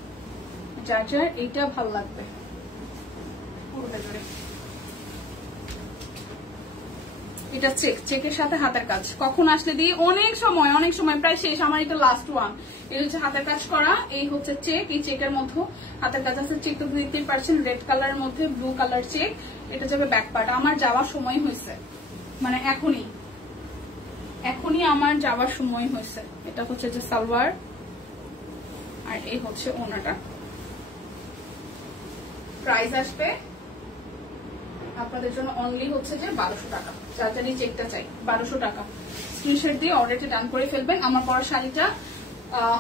এইটা ভালো লাগবে পুরোটা জুড়ে। এটা চেকের সাথে হাতের কাজ। কখন আসলে দিই? অনেক সময় প্রায় শেষ। আমার এটা লাস্ট ওয়ান। এই হচ্ছে হাতের কাজ করা, এই হচ্ছে চেক। এই চেকের মধ্যে হাতের কাজ আছে। চেক তো দেখতেই পারছেন, রেড কালারের মধ্যে ব্লু কালার চেক। এটা যাবে ব্যাক পার্ট। আমার যাওয়ার সময় হয়েছে, মানে এখনই আমার যাওয়ার সময় হয়েছে। এটা হচ্ছে যে সালোয়ার, আর এই হচ্ছে ওনাটা। প্রাইস আসবে আপনাদের জন্য অনলি হচ্ছে যে 1200 টাকা। যার জানি চেকটা চাই 1200 টাকা। স্ক্রিনশট দিয়ে অর্ডারটা ডান করে ফেলবেন। আমার পরা শাড়িটা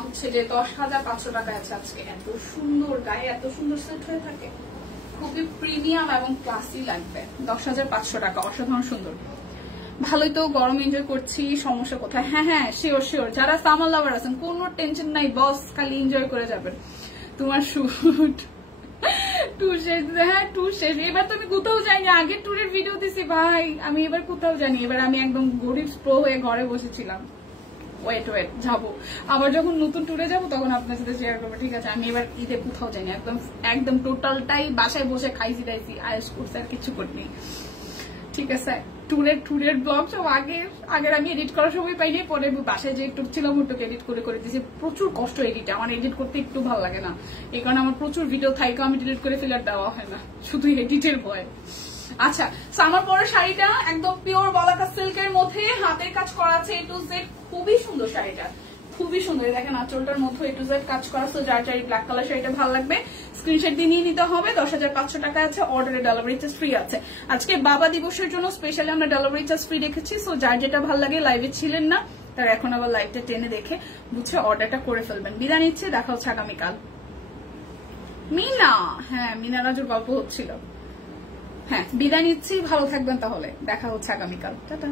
হচ্ছে যে 10,500 টাকায় আছে আজকে। এত সুন্দর গায়ে, এত সুন্দর সেট হয়ে থাকে, খুবই প্রিমিয়াম এবং ক্লাসি লাগবে। 10,500 টাকা, অসাধারণ সুন্দর। ভালোই তো গরম এনজয় করছি, সমস্যা কোথায়? হ্যাঁ শিওর। যারা সামার লাভার আছেন কোনো টেনশন নাই বস, খালি এনজয় করে যাবেন। তোমার শুট ট্যুর শেষ, হ্যাঁ ট্যুর শেষ। এবার তো আমি কোথাও যাইনি, আগের ট্যুরের ভিডিও দিছি ভাই, আমি এবার কোথাও যাইনি। এবার আমি একদম গরিব প্রো হয়ে ঘরে বসেছিলাম। ওয়েট যাবো, আবার যখন নতুন ট্যুরে যাবো তখন আপনার সাথে শেয়ার করবো, ঠিক আছে। আমি এবার ঈদে কোথাও যাইনি, একদম টোটালটাই বাসায় বসে খাইছি দাইছি, আয়েস করছি, আর কিছু করিনি, ঠিক আছে। ট্যুরের ব্লগ সব আগের আমি এডিট করার সময় পাইনি, পরে বাসায় যে টুক ছিলাম ওটুকু এডিট করে দিয়েছি। প্রচুর কষ্ট এডিট, আমার এডিট করতে একটু ভালো লাগে না, এই কারণে আমার প্রচুর ভিডিও থাইকে আমি ডিলিট করে ফেলে দেওয়া হয় না, শুধু এডিটের ভয়। আচ্ছা, আমার পরে শাড়িটা একদম পিওর বলাকা সিল্কের মধ্যে হাতের কাজ করা আছে, A to Z, খুবই সুন্দর শাড়িটা, খুবই সুন্দর। দেখেন আঁচলটার মধ্যে A to Z কাজ করা। তো যার ব্ল্যাক কালার শাড়িটা ভালো লাগবে স্ক্রিনশট দিয়ে নিয়ে নিতে হবে। 10,500 টাকা আছে। অর্ডারে ডেলিভারি চার্জ ফ্রি আছে। আজকে বাবা দিবসের জন্য স্পেশালি আমরা ডেলিভারি চার্জ ফ্রি রেখেছি। সো যার যেটা ভালো লাগে, লাইভে ছিলেন না তার এখন আবার লাইভটা টেনে দেখে বুঝে অর্ডারটা করে ফেলবেন। বিদায় নিচ্ছে, দেখা হচ্ছে আগামীকাল। মিনা, হ্যাঁ মিনা রাজুর গল্প হচ্ছিল। হ্যাঁ বিদায় নিচ্ছি, ভালো থাকবেন তাহলে, দেখা হচ্ছে আগামীকাল, টাটা।